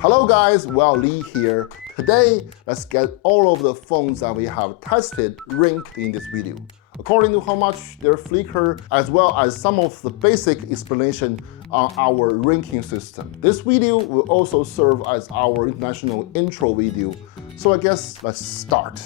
Hello guys, well Lee here. Today, let's get all of the phones that we have tested ranked in this video, according to how much they flicker, as well as some of the basic explanation on our ranking system. This video will also serve as our international intro video, so I guess let's start.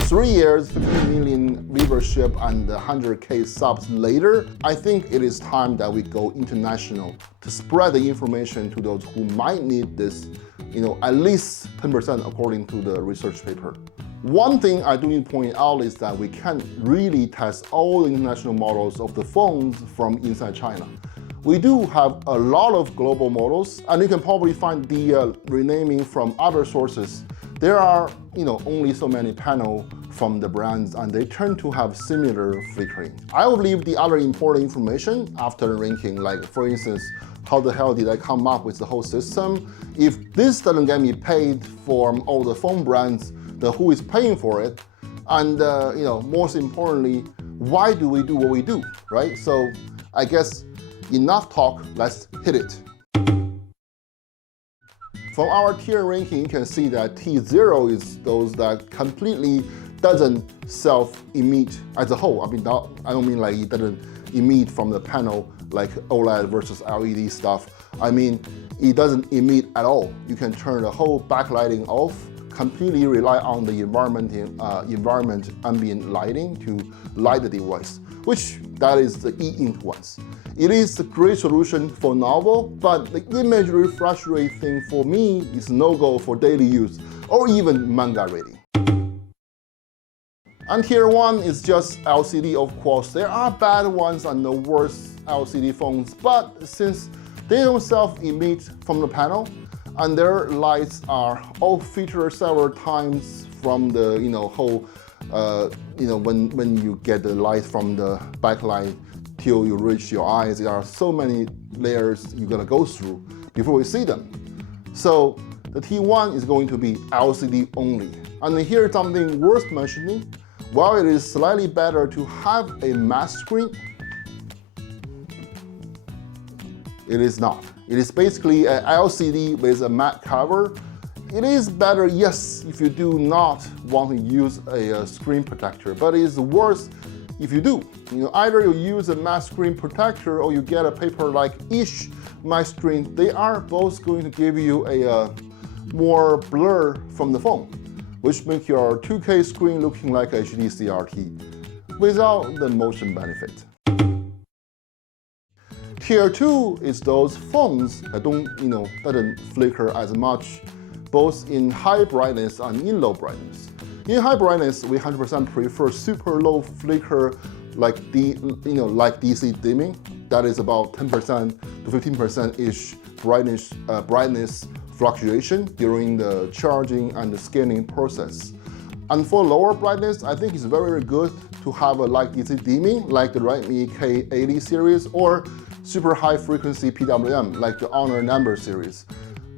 3 years, 15 million viewership and 100k subs later, I think it is time that we go international to spread the information to those who might need this, at least 10% according to the research paper. One thing I do need to point out is that we can't really test all the international models of the phones from inside China. We do have a lot of global models, and you can probably find the renaming from other sources. There are, only so many panels from the brands, and they tend to have similar flickering. I will leave the other important information after ranking, like for instance, how the hell did I come up with the whole system? If this doesn't get me paid from all the phone brands, then who is paying for it? And most importantly, why do we do what we do, right? So I guess enough talk, let's hit it. From our tier ranking, you can see that T0 is those that completely doesn't self-emit as a whole. I don't mean like it doesn't emit from the panel like OLED versus LED stuff. I mean, it doesn't emit at all. You can turn the whole backlighting off, completely rely on the environment ambient lighting to light the device, which that is the e-ink ones. It is a great solution for novel, but the image refresh rate thing for me is no-go for daily use or even manga reading. And tier 1 is just LCD, of course. There are bad ones and the worst LCD phones, but since they don't self-emit from the panel, and their lights are all featured several times from the when you get the light from the backlight till you reach your eyes, there are so many layers you're gonna go through before we see them. So the T1 is going to be LCD only. And here's something worth mentioning. While it is slightly better to have a matte screen, it is not. It is basically an LCD with a matte cover. It is better, yes, if you do not want to use a screen protector, but it is worse if you do. Either you use a matte screen protector or you get a paper like each matte screen. They are both going to give you a more blur from the phone, which makes your 2K screen looking like HD CRT without the motion benefit. Tier 2 is those phones that doesn't flicker as much, both in high brightness and in low brightness. In high brightness, we 100% prefer super low flicker like DC dimming. That is about 10% to 15%-ish brightness fluctuation during the charging and the scanning process. And for lower brightness, I think it's very, very good to have a light DC dimming like the Redmi K80 series or super high frequency PWM like the Honor number series.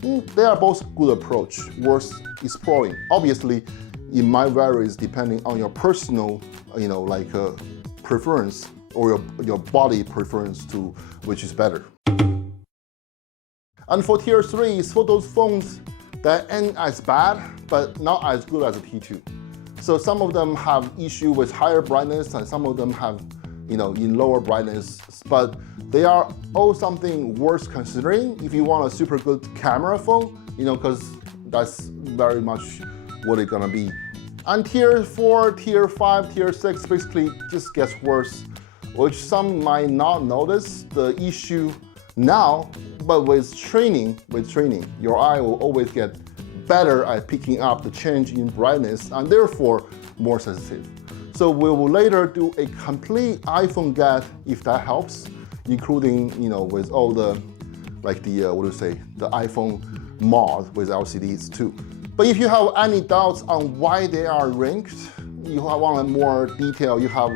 They are both good approach, worth exploring. Obviously, it might vary depending on your personal, preference or your body preference to which is better. And for tier 3 is for those phones that ain't as bad, but not as good as a T2. So some of them have issue with higher brightness and some of them have, in lower brightness, but they are all something worth considering if you want a super good camera phone, because that's very much what it's gonna be. And tier 4, tier 5, tier 6 basically just gets worse, which some might not notice the issue now, but with training, your eye will always get better at picking up the change in brightness and therefore more sensitive. So we will later do a complete iPhone guide if that helps, including with all the the iPhone mod with LCDs too. But if you have any doubts on why they are ranked, you want more detail, you have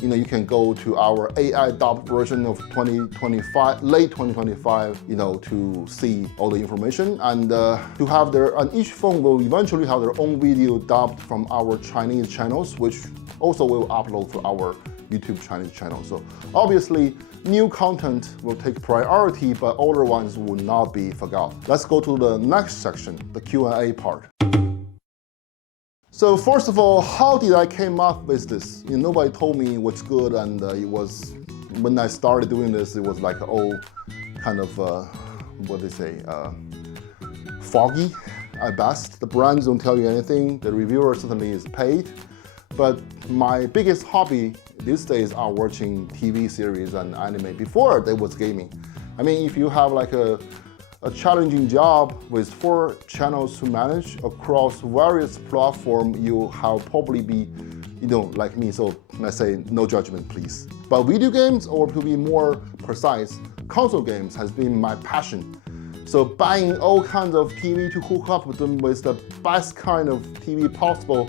you can go to our AI dubbed version of 2025, late 2025, to see all the information and to have and each phone will eventually have their own video dubbed from our Chinese channels, which also will upload to our YouTube Chinese channel. So obviously, new content will take priority, but older ones will not be forgotten. Let's go to the next section, the Q&A part. So first of all, how did I came up with this? Nobody told me what's good, and it was, when I started doing this, it was like kind of, what they say, foggy at best. The brands don't tell you anything. The reviewer certainly is paid. But my biggest hobby these days are watching TV series and anime. Before, there was gaming. I mean, if you have like a challenging job with 4 channels to manage across various platforms, you have probably be, like me, so let's say no judgment, please. But video games, or to be more precise, console games has been my passion. So buying all kinds of TV to hook up with them with the best kind of TV possible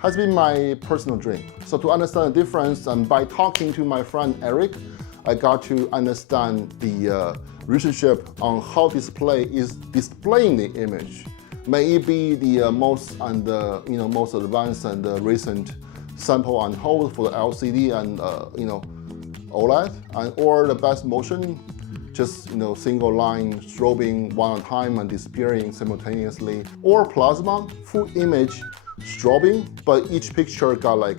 has been my personal dream. So to understand the difference, and by talking to my friend Eric, I got to understand the relationship on how display is displaying the image. May it be the most most advanced and recent sample and hold for the LCD and OLED, or the best motion, just single line strobing one at a time and disappearing simultaneously, or plasma full image strobing, but each picture got like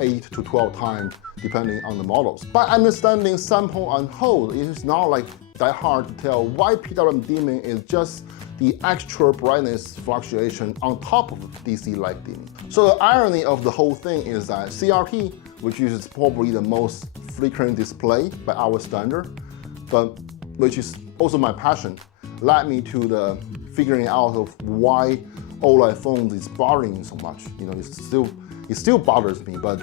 8 to 12 times depending on the models. By understanding sample and hold, it is not like that hard to tell why PWM dimming is just the extra brightness fluctuation on top of DC light dimming. So the irony of the whole thing is that CRT, which is probably the most flickering display by our standard, but which is also my passion, led me to the figuring out of why OLED phones is bothering me so much. It still bothers me, but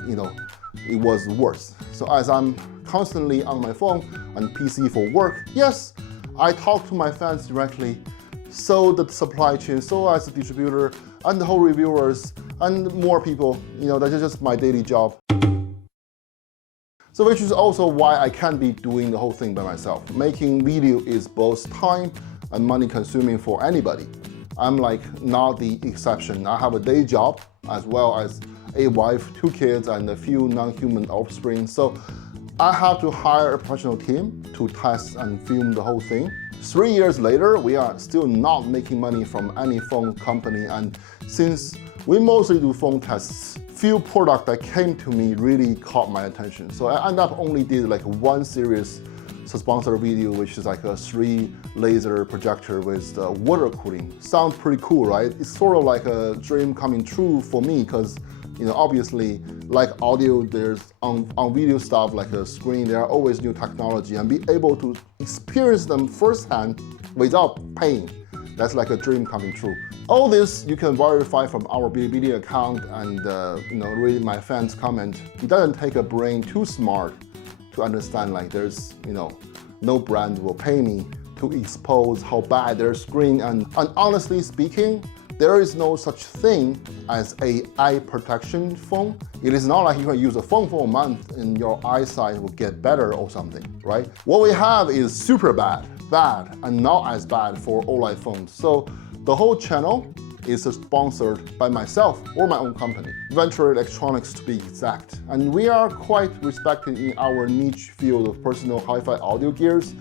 it was worse. So as I'm constantly on my phone and PC for work, yes, I talk to my fans directly, so the supply chain, so as the distributor, and the whole reviewers, and more people, that's just my daily job. So which is also why I can't be doing the whole thing by myself. Making video is both time and money consuming for anybody. I'm like not the exception. I have a day job as well as a wife, 2 kids, and a few non-human offspring. So I have to hire a professional team to test and film the whole thing. 3 years later, we are still not making money from any phone company. And since we mostly do phone tests, few products that came to me really caught my attention. So I ended up only did like 1 series sponsored video, which is like a 3 laser projector with water cooling. Sounds pretty cool, right? It's sort of like a dream coming true for me, because obviously, like audio, there's on video stuff like a screen, there are always new technology, and be able to experience them firsthand without paying. That's like a dream coming true. All this you can verify from our Bilibili account, and read my fans' comment. It doesn't take a brain too smart to understand like there's no brand will pay me to expose how bad their screen, and honestly speaking, there is no such thing as a eye protection phone. It is not like you can use a phone for a month and your eyesight will get better or something, right? What we have is super bad, and not as bad for OLED phones. So the whole channel is sponsored by myself or my own company, Venture Electronics to be exact. And we are quite respected in our niche field of personal hi-fi audio gears.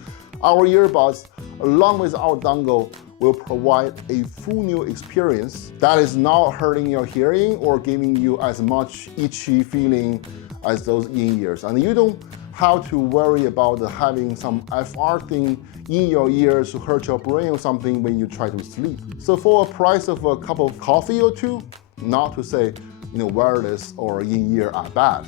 Our earbuds, along with our dongle, will provide a full new experience that is not hurting your hearing or giving you as much itchy feeling as those in-ears. And you don't have to worry about having some FR thing in your ears to hurt your brain or something when you try to sleep. So for a price of a cup of coffee or 2, not to say wireless or in-ear are bad.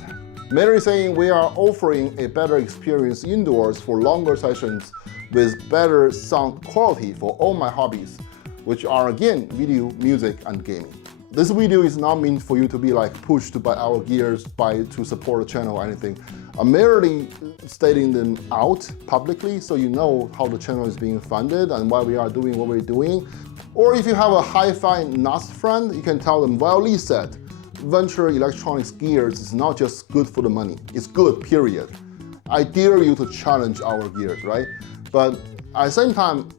Merely saying we are offering a better experience indoors for longer sessions with better sound quality for all my hobbies, which are again video, music, and gaming. This video is not meant for you to be like pushed by our gears to support the channel or anything. I'm merely stating them out publicly so you know how the channel is being funded and why we are doing what we're doing. Or if you have a hi-fi nuts friend, you can tell them, well, Lee said, venture electronics gears is not just good for the money, it's good, period. I dare you to challenge our gears, right? But at the same time,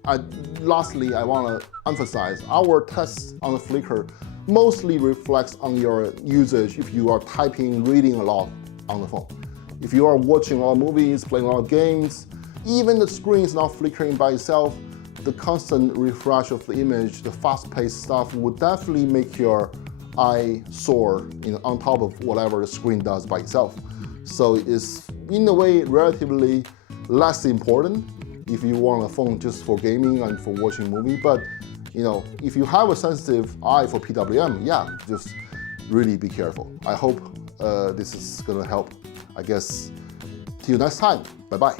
lastly, I want to emphasize our tests on the Flickr mostly reflects on your usage if you are typing, reading a lot on the phone. If you are watching a lot of movies, playing a lot of games, even the screen is not flickering by itself, the constant refresh of the image, the fast-paced stuff would definitely make your eye sore, on top of whatever the screen does by itself. So it's, in a way, relatively less important if you want a phone just for gaming and for watching a movie. But if you have a sensitive eye for PWM, yeah, just really be careful. I hope this is gonna help. I guess, till next time, bye-bye.